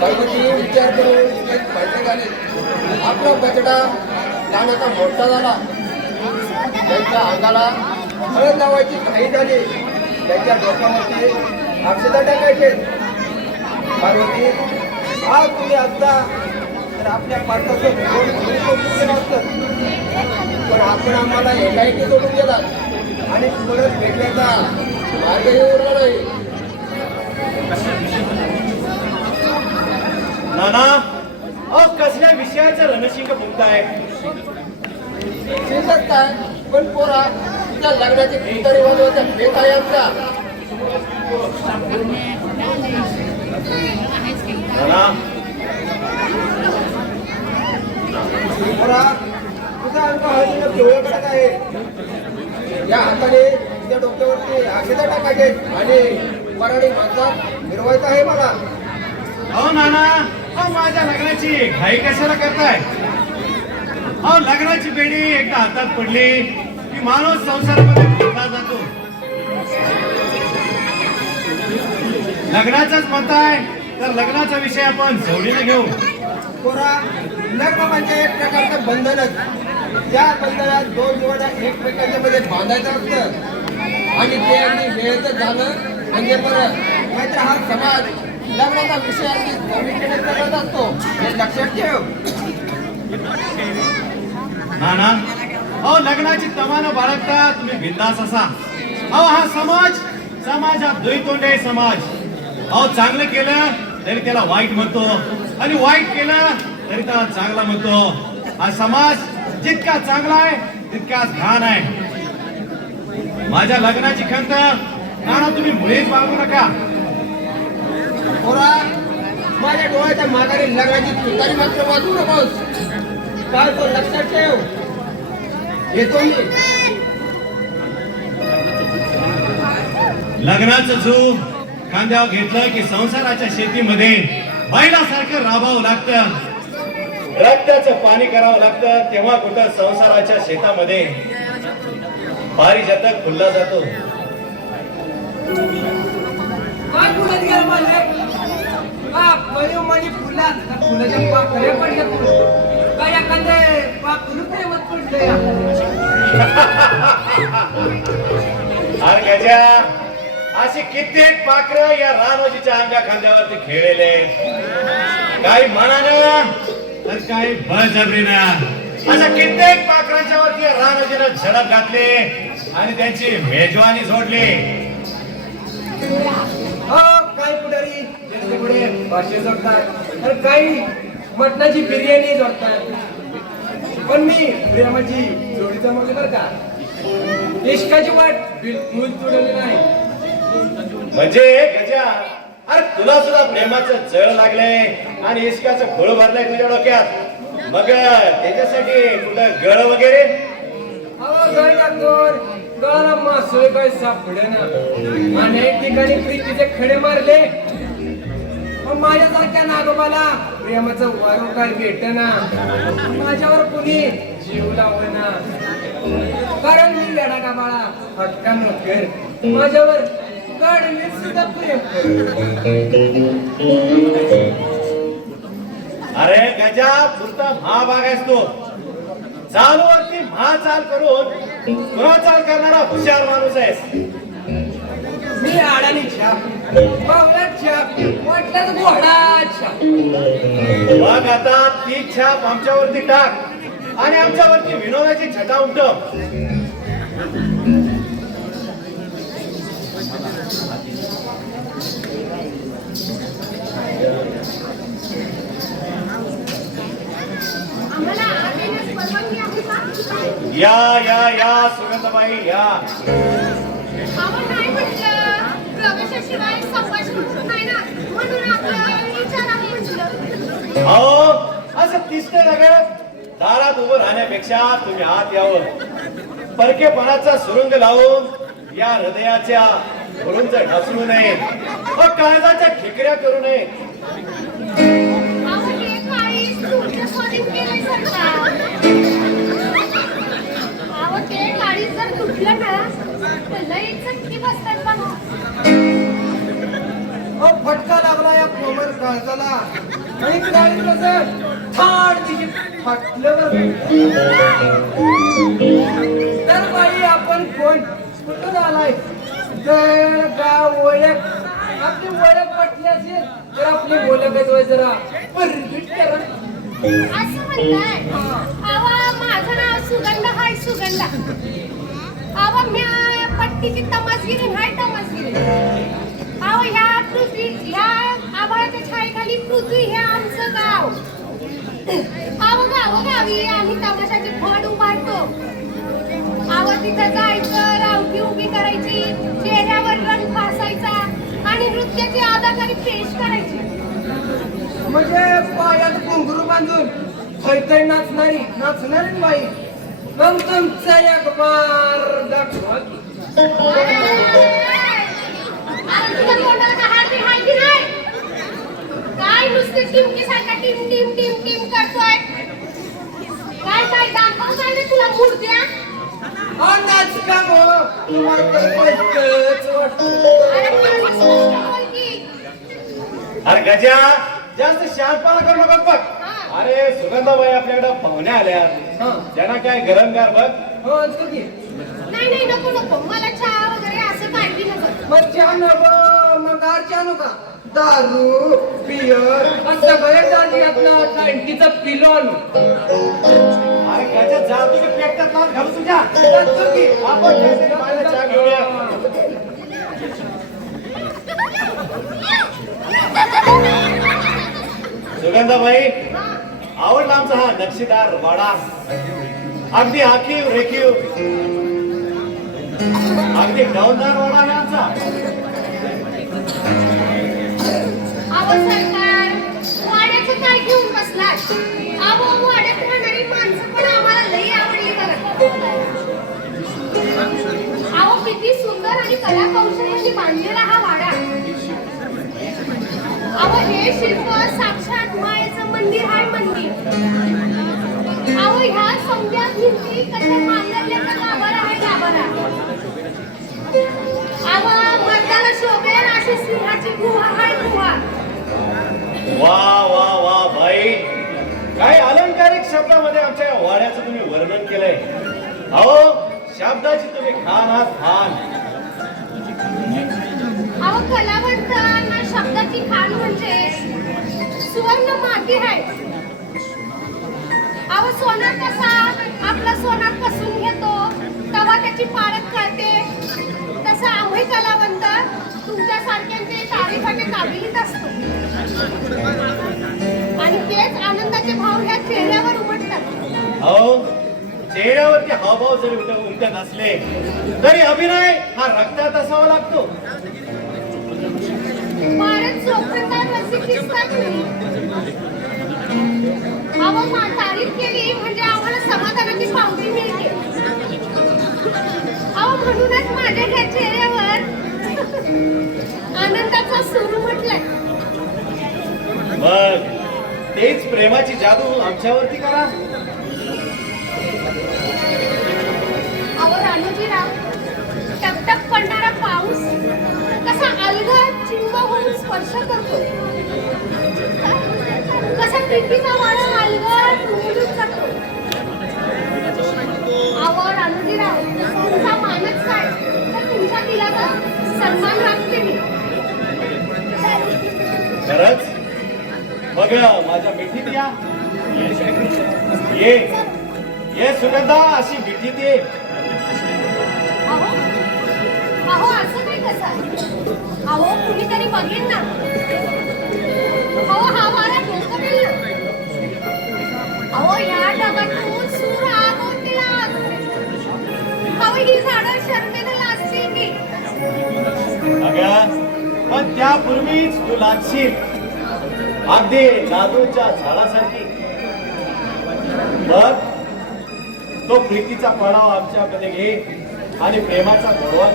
पार्वती विचार करून एक बैठक आली. आपला बछडा लहानाचा मोठा झाला. त्यांच्या अंगाला हळद लावायची घाई झाली त्यांच्या डोक्यावरती अक्षता टाकायचे. पार्वती आज तुम्ही असता तर आपल्या पाठाचं भूगोल असतं. पण आपण आम्हाला एकाएकी सोडून गेलात आणि परत भेटण्याचा मार्गही उरला नाही. नाना. अहो कसल्या विषयाचं रणशिंग फुंकताय शिकत काय? पण पोरा तुझ्या लग्नाची भिंतरी वाजवायचा भेट आहे आमचा नाना. पोरा तुझा अंक हळदीनं पिवळं आहे? या हाताने तुझ्या डोक्यावरती आखेदा टाकायचे. आणि पराडी माणसात मिरवायचं आहे मला. अहो नाना. हो, माझ्या लग्नाची. घाई कशाला करताय? अहो लग्नाची बेडी एकदा हातात पडली की माणूस संसारामध्ये फोडला जातो. लग्नाचाच म्हणताय तर लग्नाचा विषय आपण जोडीने घेऊ. कोरा लग्न म्हणजे एक प्रकारचं बंधनच. त्या बंधनात दोन जोड्या एकमेकांच्या मध्ये बांधायचं असतं. आणि ते अगदी वेळेचं झालं म्हणजे बरं. नाहीतर हा समाज लग्नाचा विषय अगदी जमिनीकडे करत असतो हे लक्षात ठेव ना अहो लग्नाची तमानं बाळगता तुम्ही बिंदास असा. अहो हा समाज समाज हा द्वैतोंडे समाज. अहो चांगलं केलं तरी त्याला वाईट म्हणतो. आणि वाईट केलं तरी त्याला चांगला म्हणतो. हा समाज जितका चांगला आहे तितकाच घाण आहे. माझ्या लग्नाची खंत नाना तुम्ही मुळेच बाळगू नका. पोरा माझ्या डोळ्याच्या माघारी लग्नाची तुतारी मात्र वाचू नकोस. काय तो लक्षात ठेव. येतो मी. लग्नाचं जू खांद्यावर घेतलं की संसाराच्या शेतीमध्ये बैलासारखं राबावं लागतं. रक्ताचं पाणी करावं लागतं. तेव्हा कुठं संसाराच्या शेतामध्ये पारिजातक फुलला. जातो फुलाच्या अरे गजा अशी कित्येक पाखरं या रानोजीच्या अंगा खांद्यावरती खेळलेले काही मनानं तर काही बळजबरीनं. अशा कित्येक पाखरांच्या वरती या रानोजीनं झडप घातली आणि त्यांची मेजवानी सोडली. हो काही पुढारी त्यांचे पुढे भाषे जोडतात तर काही मटणाची बिर्याणी जोडतात. पण मी प्रेमाची जोडी जमवली बरं का. इश्काची वाट बिलकुल तुडवली नाही. म्हणजे गजा. अरे तुला सुद्धा प्रेमाचं जळ लागलंय आणि इश्काचं खोळ भरलंय तुझ्या डोक्यात. मग त्याच्यासाठी कुठं गळ वगैरे? गळाला मासोळ काय सापडे ना. अनेक ठिकाणी प्रीतीचे खडे मारले. पण माझ्यासारख्या नागोबाला प्रेमाचं वारो काय भेटना? माझ्यावर कुणी जीव लावना? कारण मी वेडा गाबाळा हटका नोकर माझ्यावर गाडीने सुद्धा प्रेम अरे गजा पुरता महाभाग आहेस तू. चालूवरती महाचाल करून पुन्हा चाल करणारा हुशार माणूस आहेस. मी आडानी छाप बावळ्यात छाप घोडा मग आता ती छाप आमच्यावरती टाक आणि आमच्यावरती विनोदाची छटा उमटव? या या या सुगंधबाई या आम्हाला नाही म्हटलं. प्रवेशाशिवाय संभाषण नाही ना. म्हणून आपलं विचारावं म्हटलं. अहो असं तिसरं नगर दारात उभं राहण्यापेक्षा तुम्ही आत यावं. परकेपणाचा सुरुंग लावून या हृदयाच्या गुरुंच ढासळू नये. व काळजाच्या ठिकऱ्या करू नये. जर तुटलं ना, तर लई चटकी बसतात बघा. फटका लागला या कोमल वर काळजाला आणि काळी कसं थाड तिची. फाटलं. तर बाई आपण कोण? कुठून आलाय? गाव ओळख. आपली ओळख पटली असेल तर आपली ओळखच वय जरा. परफेक्ट करा. असं म्हणताय? अवा माझं नाव सुगंध हाय सुगंधा. अवा म्या पट्टीची तमासगिरी हाय तमासगिरी. अहो ह्या पृथ्वी ह्या आभाळाच्या छायेखाली पृथ्वी हे आमचं गाव. अहो गावोगावी आम्ही तमाशाचे फड उभारतो. अहो तिथं जायचं रावटी उभी करायची चेहऱ्यावर रंग फासायचा आणि नृत्याची पेश करायची. म्हणजे पायात घुंगरू बांधून थैथै नाचणारी नाचणारी बाई. मग तुमचं एक बार दाखवा. अरे हा गजा जास्त शहाणपणा करू नका बघ. अरे सुगंधाबाई आपल्याकडे पाहुणे आल्या हा. त्यांना काय गरम गार बघ. हो नाही नाही नको नको. मला चहा वगैरे असं काय बी नको मग चहा नको. चहा नको. दारू बियर असं सगळे दाजी घातलं नाईन्टीचा पिलो आणू अरे गजा जा तुम्ही पेटतात लावून घालू तुझ्या. जातो की. आपण काहीतरी बाहेर चहा घेऊया सुगंधाबाई. आवडला आमचा हा नक्षीदार वाडा. अगदी आखीव रेखीव अगदी डाऊनदार वाडा आहे आमचा. सरकार वाड्याचं काय घेऊन बसलात? अहो वाड्यात राहणारी माणसं पण आम्हाला लई आवडली अहो किती सुंदर आणि कला कौशल्याने बांधलेला हा वाडा. अहो हे शिल्प साक्षात मायेचं मंदिर आहे मंदिर. अहो ह्या समजा भिंती आहे गाभारा अहो मर्दाला शोभेल अशी सिंहाची गुहा. वा वा वा भाई. काय अलंकारिक शब्दामध्ये आमच्या या वाड्याचं तुम्ही वर्णन केलंय. अहो शब्दाची तुम्ही खान आहात खान. अहो कलावंतांना शब्दाची खाण म्हणजे सुवर्ण माती आहे. अहो सोनार कसा आपला सोनार पसून घेतो तेव्हा त्याची पारख कळते तसा आम्ही कलावंत तुमच्या सारख्यांचे तारीफाने काबिलीत असतो. आणि तेच आनंदाचे भाव ह्या चेहऱ्यावर उमटतात. अहो चेहऱ्यावरती हावभाव जरी उमट- उमटत असले तरी अभिनय हा रक्तात असावा लागतो. रसिक अहो मा तारीफ केली म्हणजे आम्हाला समाधानाची पावती मिळते. अहो म्हणूनच माझ्या ह्या चेहऱ्यावर आनंदाचा सूर म्हटलाय मग तेच प्रेमाची जादू आमच्यावरती करा. टकटक पडणारा पाऊस कसा अलगद चिंब होऊन स्पर्श करतो कसा प्रीतीचा वाडा अलगद उमलून जातो. अहो रानोजीराव तुमचा मानच काय? तर तुमच्या दिलाचा सन्मान राखते मी. खरंच? मग माझ्या मिठीत या ये ये सुगंधा अशी मिठीत ये अहो अहो असं काय कसं अहो कुणीतरी बघेन ना. अहो हा वारा ना. अहो या डबातून सूर आग होतील आग अहो ही झाडं शर्मेला असतील की. अगं पण त्यापूर्वीच तू लागशील अगदी जादूच्या झाडासारखी. मग तो प्रीतीचा पडाव आमच्याकडे घे आणि प्रेमाचा गोडवा